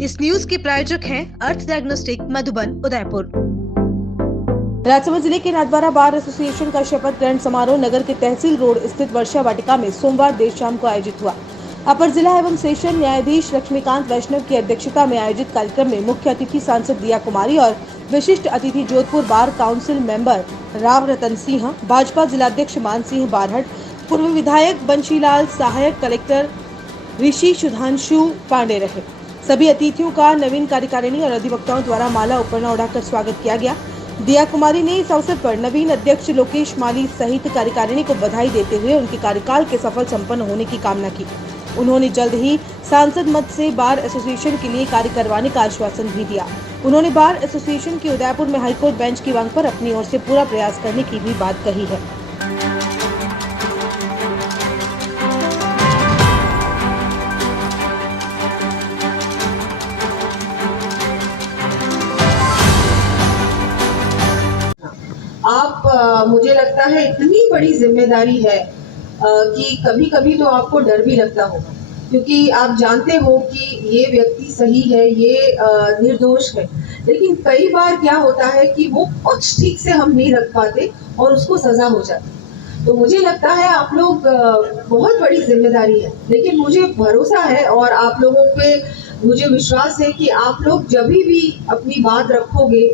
इस न्यूज के प्रायोजक हैं अर्थ डायग्नोस्टिक मधुबन उदयपुर। राजसमंद जिले के नाथद्वारा बार एसोसिएशन का शपथ ग्रहण समारोह नगर के तहसील रोड स्थित वर्षा वाटिका में सोमवार देर शाम को आयोजित हुआ। अपर जिला एवं सेशन न्यायाधीश लक्ष्मीकांत वैष्णव की अध्यक्षता में आयोजित कार्यक्रम में मुख्य अतिथि सांसद दिया कुमारी और विशिष्ट अतिथि Jodhpur bar council member Rao Ratan Singh, Bhajpa जिलाध्यक्ष मान सिंह बारहट, पूर्व विधायक बंशीलाल, सहायक कलेक्टर ऋषि सुधांशु पांडे रहे। सभी अतिथियों का नवीन कार्यकारिणी और अधिवक्ताओं द्वारा माला उपरना उड़ाकर स्वागत किया गया। दिया कुमारी ने इस अवसर पर नवीन अध्यक्ष लोकेश माली सहित कार्यकारिणी को बधाई देते हुए उनके कार्यकाल के सफल संपन्न होने की कामना की। उन्होंने जल्द ही सांसद मद से बार एसोसिएशन के लिए कार्य करवाने का आश्वासन भी दिया। उन्होंने बार एसोसिएशन की उदयपुर में हाईकोर्ट बेंच की मांग पर अपनी ओर से पूरा प्रयास करने की भी बात कही है। मुझे लगता है इतनी बड़ी जिम्मेदारी है कि कभी कभी तो आपको डर भी लगता होगा, क्योंकि आप जानते हो कि ये व्यक्ति सही है, ये निर्दोष है, लेकिन कई बार क्या होता है कि वो पक्ष ठीक से हम नहीं रख पाते और उसको सजा हो जाती। तो मुझे लगता है आप लोग बहुत बड़ी जिम्मेदारी है, लेकिन मुझे भरोसा है और आप लोगों पे मुझे विश्वास है कि आप लोग जब भी अपनी बात रखोगे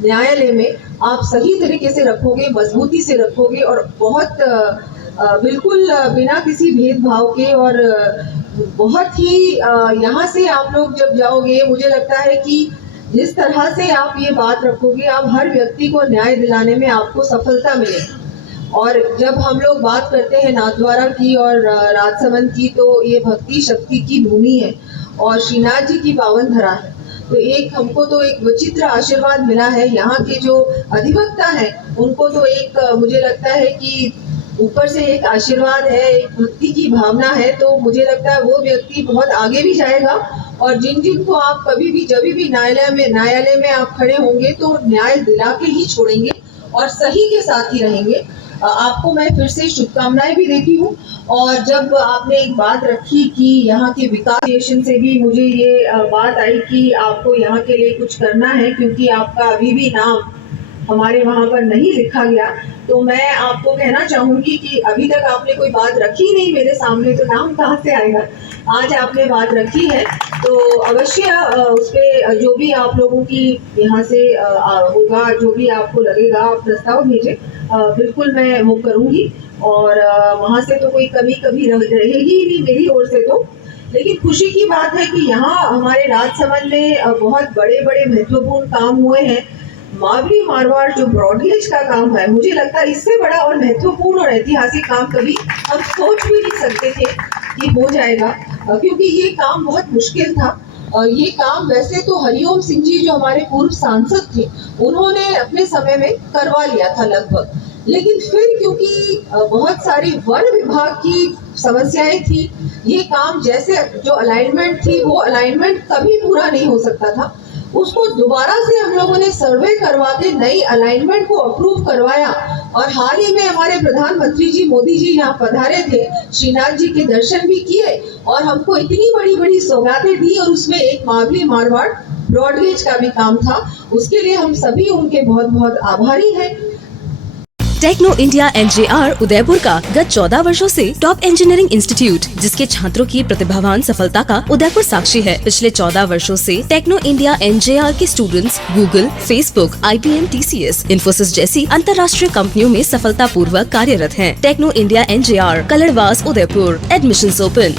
न्यायालय में, आप सही तरीके से रखोगे, मजबूती से रखोगे और बहुत बिल्कुल बिना किसी भेदभाव के और बहुत ही यहाँ से आप लोग जब जाओगे, मुझे लगता है कि जिस तरह से आप ये बात रखोगे, आप हर व्यक्ति को न्याय दिलाने में आपको सफलता मिलेगी। और जब हम लोग बात करते हैं नाथद्वारा की और राजसमंद की, तो ये भक्ति शक्ति की भूमि है और श्रीनाथ जी की पावन धरा है। तो हमको तो एक विचित्र आशीर्वाद मिला है। यहाँ के जो अधिवक्ता हैं उनको तो एक मुझे लगता है कि ऊपर से एक आशीर्वाद है, एक भक्ति की भावना है। तो मुझे लगता है वो व्यक्ति बहुत आगे भी जाएगा और जिन को आप कभी भी जब भी न्यायालय में आप खड़े होंगे तो न्याय दिला के ही छोड़ेंगे और सही के साथ ही रहेंगे। आपको मैं फिर से शुभकामनाएं भी देती हूँ। और जब आपने एक बात रखी कि यहाँ के विकास से भी मुझे ये बात आई कि आपको यहाँ के लिए कुछ करना है, क्योंकि आपका अभी भी नाम हमारे वहाँ पर नहीं लिखा गया, तो मैं आपको कहना चाहूंगी कि अभी तक आपने कोई बात रखी नहीं मेरे सामने, तो नाम कहाँ से आएगा। आज आपने बात रखी है तो अवश्य उस पर जो भी आप लोगों की यहाँ से होगा, जो भी आपको लगेगा, आप प्रस्ताव भेजें, बिल्कुल मैं वो करूँगी। और वहाँ से तो कोई कमी कभी रहेगी ही नहीं मेरी ओर से तो। लेकिन खुशी की बात है कि यहाँ हमारे राजसमंद में बहुत बड़े बड़े महत्वपूर्ण काम हुए हैं। मावली मारवाड़ जो ब्रॉडगेज का काम है, मुझे लगता है इससे बड़ा और महत्वपूर्ण और ऐतिहासिक काम कभी हम सोच भी नहीं सकते थे कि हो जाएगा, क्योंकि ये काम बहुत मुश्किल था। और ये काम वैसे तो हरिओम सिंह जी जो हमारे पूर्व सांसद थे, उन्होंने अपने समय में करवा लिया था लगभग, लेकिन फिर क्योंकि बहुत सारी वन विभाग की समस्याएं थी, ये काम जैसे जो अलाइनमेंट थी वो अलाइनमेंट कभी पूरा नहीं हो सकता था। उसको दोबारा से हम लोगों ने सर्वे करवा के नई अलाइनमेंट को अप्रूव करवाया और हाल ही में हमारे प्रधानमंत्री जी मोदी जी यहाँ पधारे थे, श्रीनाथ जी के दर्शन भी किए और हमको इतनी बड़ी बड़ी सौगातें दी और उसमें एक मावली मारवाड़ ब्रॉडगेज का भी काम था। उसके लिए हम सभी उनके बहुत बहुत आभारी हैं। टेक्नो इंडिया एनजेआर उदयपुर का गत 14 वर्षों से टॉप इंजीनियरिंग इंस्टीट्यूट, जिसके छात्रों की प्रतिभावान सफलता का उदयपुर साक्षी है। पिछले 14 वर्षों से टेक्नो इंडिया एनजेआर के students Google, Facebook, IBM, TCS, Infosys जैसी अंतर्राष्ट्रीय कंपनियों में सफलता पूर्वक कार्यरत हैं। Techno India NJR, Kaladwas, Udaipur. Admissions open.